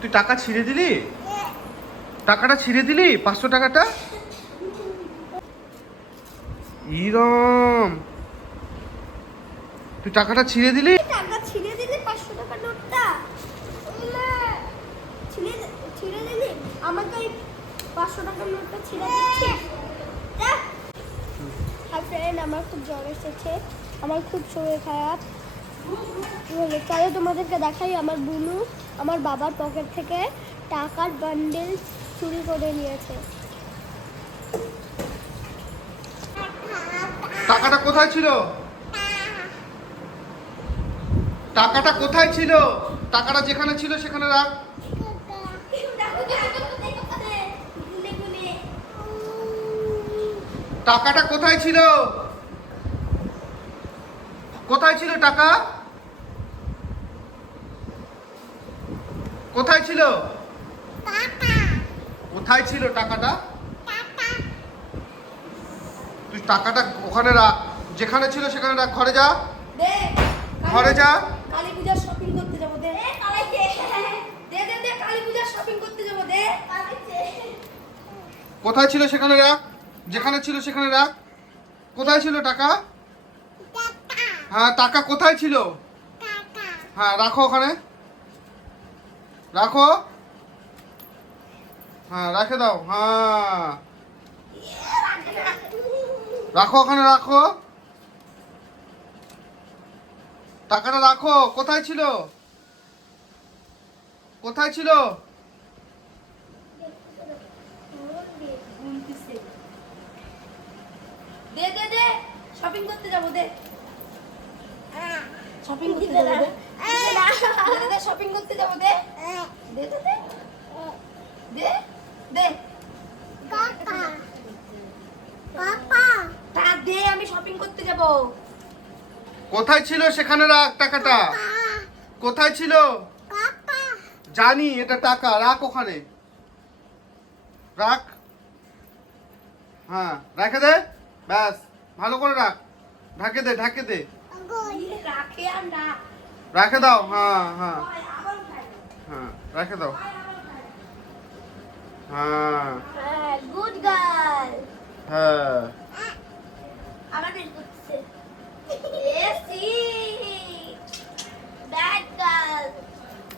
তুই টাকা ছিঁড়ে দিলি? টাকাটা ছিঁড়ে দিলি 500 টাকাটা? ইরম, তুই টাকাটা ছিঁড়ে দিলি? টাকা ছিঁড়ে দিলি 500 টাকার নোটটা? ছিঁড়ে ছিঁড়ে দিলি আমাকে 500 টাকার নোটটা ছিঁড়ে দিচ্ছিস? হাই ফ্রেন্ড, আমার খুব জ্বর এসেছে, আমার খুব শরীর খারাপ। চলো তোমাদেরকে দেখাই, আমার বুনু আমার বাবার পকেট থেকে টাকার বান্ডেল চুরি করে নিয়েছে। টাকাটা কোথায় ছিল? টাকাটা কোথায় ছিল? টাকাটা যেখানে ছিল সেখানে রাখ। টাকাটা কোথায় ছিল? কোথায় ছিল টাকা? কোথায় ছিল? কোথায় ছিল টাকাটা? তুই টাকাটা ওখানে রাখ, যেখানে ছিল সেখানে রাখ। ঘরে যা, ঘরে যা। কালী পূজার শপিং করতে যাবো, দে দে দে দে, কালী পূজার শপিং করতে যাবো, দে। কোথায় ছিল সেখানে রাখ, যেখানে ছিল সেখানে রাখ। কোথায় ছিল টাকা? হ্যাঁ, টাকা কোথায় ছিল? হ্যাঁ, রাখো ওখানে, রাখো। হ্যাঁ, রাখে দাও। হ্যাঁ, রাখো ওখানে, রাখো। টাকাটা রাখো। কোথায় ছিল? কোথায় ছিল? দে দে দে, শপিং করতে যাবো, দে। শপিং করতে যাবো, দে। দে দে, শপিং করতে যাবো, দে। দে দে দে দে দে। কাকা পাপা, তা দে, আমি শপিং করতে যাবো। কোথায় ছিল সেখানে রাখ টাকাটা। কোথায় ছিল? জানি এটা টাকা, রাখ ওখানে, রাখ। হ্যাঁ, রেখে দে, ব্যাস। ভালো করে রাখ, ঢাকে দে, ঢাকে দে। রাখে আর না, রেখে দাও। হ্যাঁ হ্যাঁ হ্যাঁ, রেখে দাও। হ্যাঁ গুড গার্ল। হ্যাঁ, আবার বের করতেছে। AC bad girl.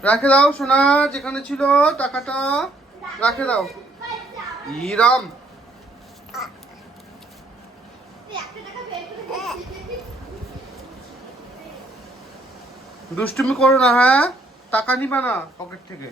রেখে দাও সোনা, যেখানে ছিল টাকাটা রেখে দাও। ইরাম, দুষ্টুমি করো না। হ্যাঁ, টাকা নিবা না পকেট থেকে।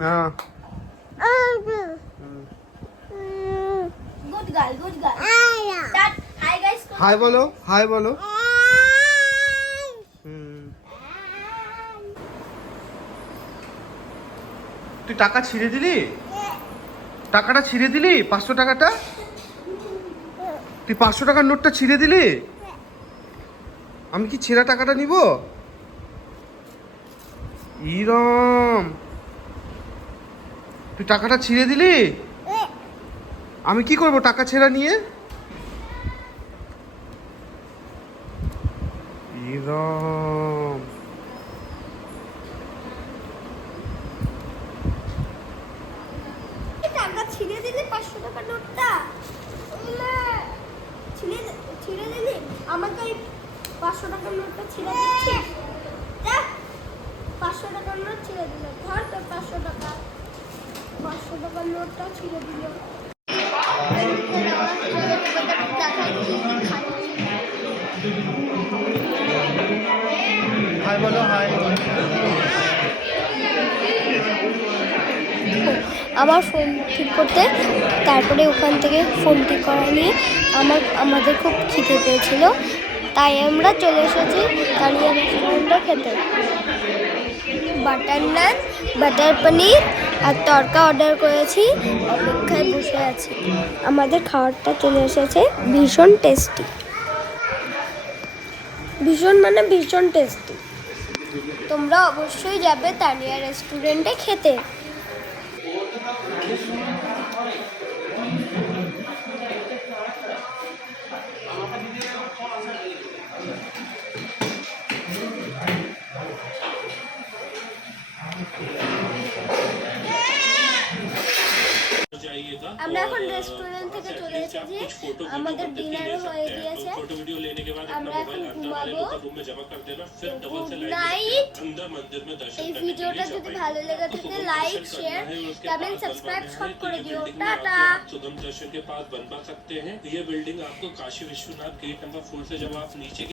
হ্যাঁ, good girl, good girl. Hi guys, hi বলো, হাই বলো। তুই টাকা ছিঁড়ে দিলি? টাকাটা ছিঁড়ে দিলি 500 টাকাটা? তুই 500 টাকার নোটটা ছিঁড়ে দিলি? আমি কি ছেঁড়া টাকাটা নিব? ইরম, তুই টাকাটা ছিঁড়ে দিলি? আমি কি করব টাকা ছেঁড়া নিয়ে? ইরম, টাকা ছিঁড়ে দিলি 500 টাকার নোটটা? ছিঁড়ে ছিঁড়ে দিলি আমাকে 500 টাকার নোটটা ছিঁড়ে দিচ্ছিস? 500 টাকার নোট ছিঁড়ে দিল। ধর তোর 500 টাকা। 500 টাকার নোটটা ছিঁড়ে দিল। হাই বলো, হাই। আমার ফোন ঠিক করতে। তারপরে ওখান থেকে ফোন ঠিক করা নিয়ে আমাদের খুব খিদে পেয়েছিল, তাই আমরা চলে এসেছি তানিয়া রেস্টুরেন্টে খেতে। বাটার নান, বাটার পনির আর তড়কা অর্ডার করেছি, অপেক্ষায় বসে আছি। আমাদের খাবারটা চলে এসেছে, ভীষণ টেস্টি, ভীষণ টেস্টি। তোমরা অবশ্যই যাবে তানিয়া রেস্টুরেন্টে খেতে। আমরা এখন রেস্টুরেন্ট থেকে চলে এসেছি, আমাদের ডিনারও হয়ে গিয়েছে, আমরা এখন ঘুমাবো। Good night. এই ভিডিওটা যদি ভালো লেগে থাকে লাইক, শেয়ার, কমেंट, सब्सक्राइब सब করে দিও। টাটা। सुगम दर्शन के पास बनवा सकते हैं। ये बिल्डिंग आपको काशी विश्वनाथ गेट नंबर 4 से जब आप नीचे